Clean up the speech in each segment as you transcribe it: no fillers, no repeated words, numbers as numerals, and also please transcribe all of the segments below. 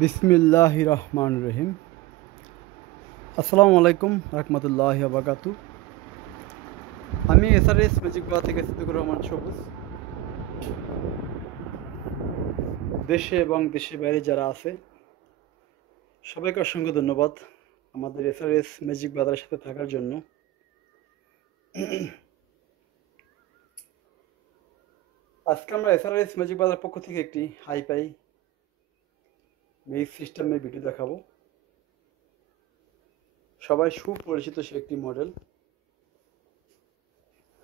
বিসমিল্লাহির রহমানির রহিম। আসসালামু আলাইকুম রহমতুল্লাহি ওয়া বারাকাতু। আমি এসআরএস ম্যাজিক বার থেকে সিদ্দিকুর রহমান সবুজ। দেশে এবং দেশের বাইরে যারা আছে সবাইকে অসংখ্য ধন্যবাদ আমাদের এসআরএস ম্যাজিক বাজারের সাথে থাকার জন্য। আজকে আমরা এসআরএস ম্যাজিক বাজারের পক্ষ থেকে একটি হাইফাই মিউজিক সিস্টেমের ভিডিও দেখাবো। সবাই সুপরিচিত সে একটি মডেল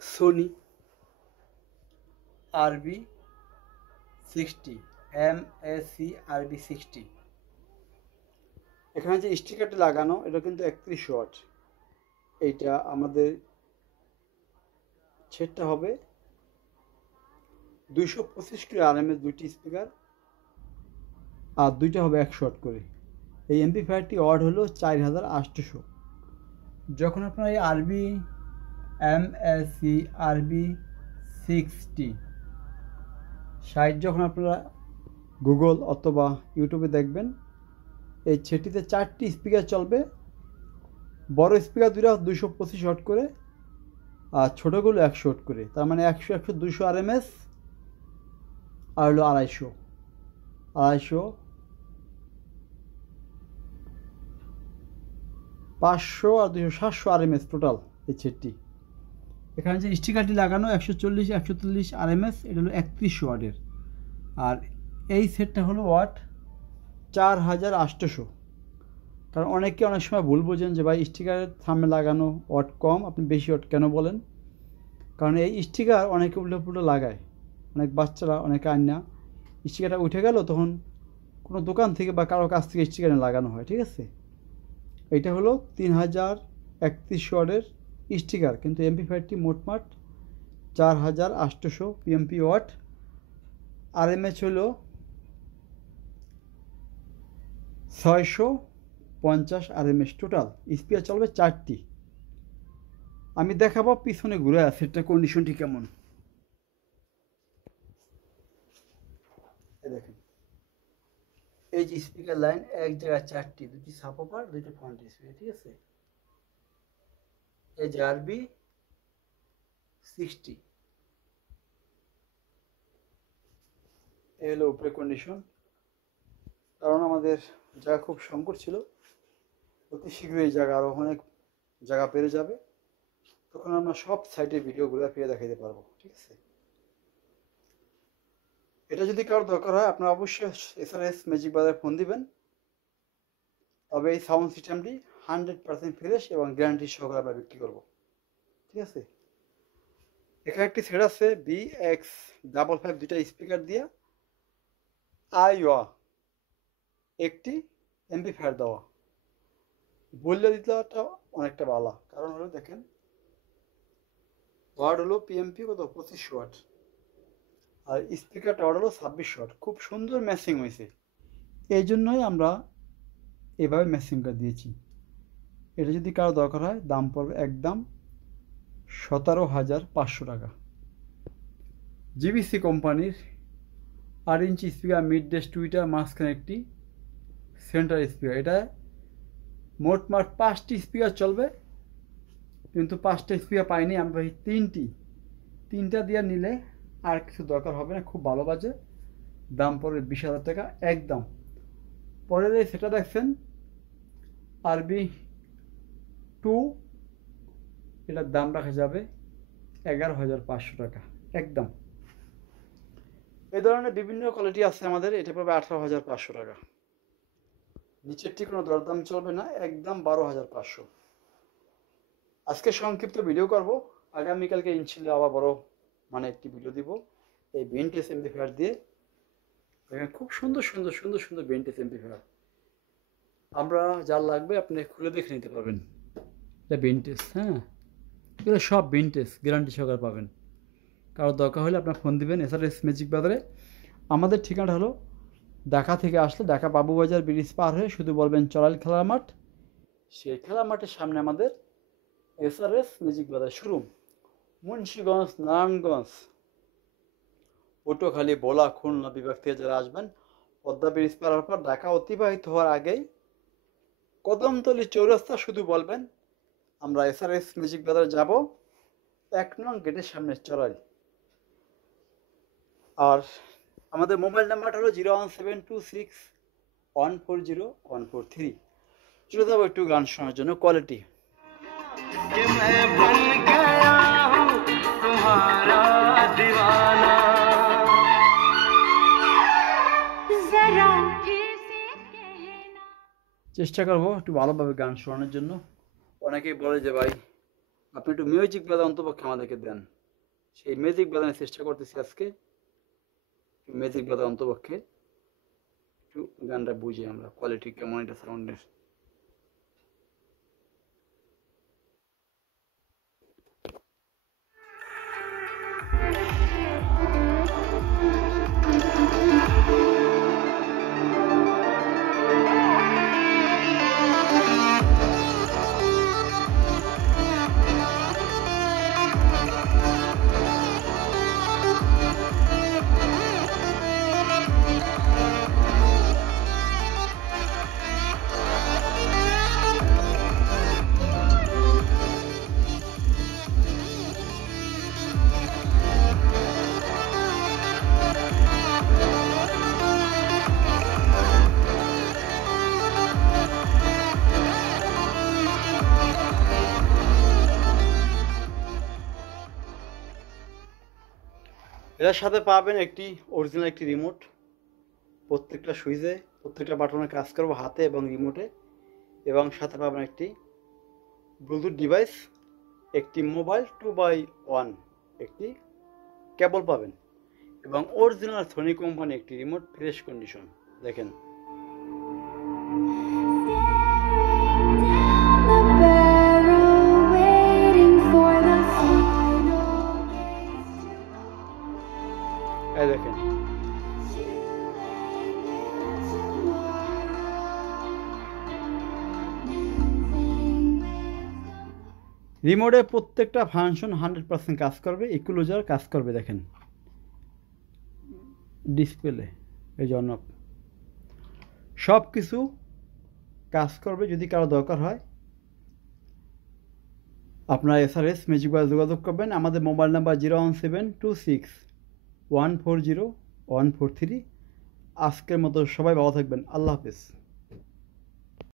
সোনি RB60 MAC-RB60। এখানে যে স্টিকারটি লাগানো এটা কিন্তু 31 ওয়াট। এইটা আমাদের সেটটা হবে 225 কিলো RMS দুইটি স্পিকার আর দুইটা হবে 100 ওয়াট করে। এই এমপ্লিফায়ারটি ওয়াট হলো 4800। যখন আপনারা এই RB60 সাইট যখন আপনারা গুগল অথবা ইউটিউবে দেখবেন, এই সেটিতে 4টি স্পিকার চলবে। বড় স্পিকার দুটো 225 ওয়াট করে আর ছোটোগুলো 100 ওয়াট করে। তার মানে 100 100 200 RMS আর হলো 250 500 আর 200 700 RMS টোটাল এই সেটটি। এখানে যে স্টিকারটি লাগানো 140 140 RMS, এটা হলো 31 ওয়াটের। আর এই সেটটা হলো ওয়াট 4800। কারণ অনেকে অনেক সময় ভুল বোঝেন যে ভাই স্টিকারের সামনে লাগানো ওয়াট কম, আপনি বেশি ওয়াট কেন বলেন। কারণ এই স্টিকার অনেকে উল্টো পুল্টো লাগায়, অনেক বাচ্চারা অনেকে আন্না স্টিকারটা উঠে গেল তখন কোনো দোকান থেকে বা কারো কাছ থেকে স্টিকার লাগানো হয়, ঠিক আছে। এইটা হলো 3031 ওয়াটের স্টিকার, কিন্তু এমপি5টি মোটমাট 4800 পিএমপি ওয়াট। RMS হলো 650 RMS টোটাল। স্পিকার চলবে 4টি। আমি দেখাবো পিছনে ঘুরে সেটটার কন্ডিশনটি কেমন। দেখেন এই যে স্পিকার লাইন এক জায়গায় 4টি, দুটি সাব অপার দুটি ফ্রন্ট স্পিকার, ঠিক আছে। এই যে RB60 এই হলো উপরে কন্ডিশন। কারণ আমাদের জায়গা খুব সংকট ছিল, অতি শীঘ্রই এই জায়গা আরও অনেক জায়গা পেরে যাবে, তখন আমরা সব সাইটের ভিডিওগুলো ফিরে দেখাতে পারবো, ঠিক আছে। এটা যদি কারোর দরকার হয় আপনারা অবশ্যই এসআরএস ম্যাজিক বাজারে ফোন দিবেন। তবে এই সাউন্ড সিস্টেমটি 100% ফ্রেশ এবং গ্যারান্টি সহকারে আমরা বিক্রি করবো, ঠিক আছে। এখানে একটি সেট আছে BX55 দুইটা স্পিকার দিয়ে আইওয়া একটি এমপ্লিফায়ার দেওয়া। বললে দিতে অনেকটা ভালো, কারণ হলো দেখেন ওয়াট হলো পিএমপি কত 25 ওয়াট আর স্পিকারটা ওয়াট হলো 26 ওয়াট। খুব সুন্দর ম্যাচিং হয়েছে, এই জন্যই আমরা এভাবে ম্যাচিংটা দিয়েছি। এটা যদি কারো দরকার হয় দাম পড়বে একদম 17,500 টাকা। জিবিসি কোম্পানির 8 ইঞ্চি স্পিকার, মিড ডেস টুইটার, মাঝখানে একটি সেন্টার স্পিকার। এটা মোটমাট 5টি স্পিকার চলবে, কিন্তু 5টা স্পিকার পাইনি আমরা, তিনটা দিয়ে নিলে আর কিছু দরকার হবে না। খুব ভালো বাজে, দাম পড়বে 20,000 টাকা একদম। পরে যে সেটা দেখছেন RB2, এটার দাম রাখা যাবে 11,500 টাকা একদম। এই ধরনের বিভিন্ন কোয়ালিটি আছে আমাদের, এটা পাবে 18,500 টাকা। নিচেরটি কোনো দরদাম চলবে না, একদম 12,500। আজকে সংক্ষিপ্ত ভিডিও করব, আগামীকালকে ইনশাল্লাহ আবার বড় মানে একটি ভিডিও দিব এই ভিনটেজ এমপ্লিফায়ার দিয়ে। দেখেন খুব সুন্দর সুন্দর সুন্দর সুন্দর ভিনটেজ এমপ্লিফায়ার, আমরা যার লাগবে আপনি খুলে দেখে নিতে পারবেন। এটা ভিনটেজ, হ্যাঁ, এগুলো সব ভিনটেজ, গ্যারান্টি সহকারে পাবেন। কারো দরকার হলে আপনার ফোন দিবেন এসআরএস ম্যাজিক বাজারে। আমাদের ঠিকানা হলো ঢাকা থেকে আসলে ঢাকা বাবুবাজার ব্রিজ পার হয়ে শুধু বলবেন চড়াইল খেলার মাঠ। সেই খেলার মাঠের সামনে আমাদের এসআরএস ম্যাজিক বাজার শোরুম। মুন্সিগঞ্জ, নারায়ণগঞ্জ, পটুয়াখালী, ভোলা, খুলনা বিভাগ থেকে যারা আসবেন পদ্মা ব্রিজ পারার পর ঢাকা অতিবাহিত হওয়ার আগেই কদমতলী চৌরাস্তা শুধু বলবেন আমরা এসআরএস মিউজিক বাজারে যাব, 1 নং গেটের সামনে চড়াই। আর আমাদের মোবাইল নাম্বারটা হলো 01726140143। চলে যাবো একটু গান শোনার জন্য, কোয়ালিটি। চেষ্টা করবো একটু ভালোভাবে গান শোনানোর জন্য। অনেকেই বলে যে ভাই আপনি একটু মিউজিক বাজার অন্তপক্ষে আমাদেরকে দেন, সেই মিউজিক বাজানোর চেষ্টা করতেছি আজকে। মিউজিক বাজার অন্তপক্ষে একটু গানটা বুঝি আমরা, কোয়ালিটি কেমন এটা সাউন্ডের। এটার সাথে পাবেন একটি অরিজিনাল একটি রিমোট, প্রত্যেকটা সুইচে প্রত্যেকটা বাটনে কাজ করবো হাতে এবং রিমোটে, এবং সাথে পাবেন একটি ব্লুটুথ ডিভাইস, একটি মোবাইল 2x1 একটি কেবল পাবেন, এবং অরিজিনাল সোনি কোম্পানি একটি রিমোট, ফ্রেশ কন্ডিশন। দেখেন দেখেন রিমোটে প্রত্যেকটা ফাংশন 100% কাজ করবে, ইকুয়ালাইজার কাজ করবে। দেখেন ডিসপ্লে, এই জন্য সব কিছু কাজ করবে। যদি কারো দরকার হয় আপনারা এসআরএস মিউজিক বাজারে যোগাযোগ করবেন। আমাদের মোবাইল নাম্বার 01726140143। আজকের মতো সবাই ভালো থাকবেন, আল্লাহ হাফেজ।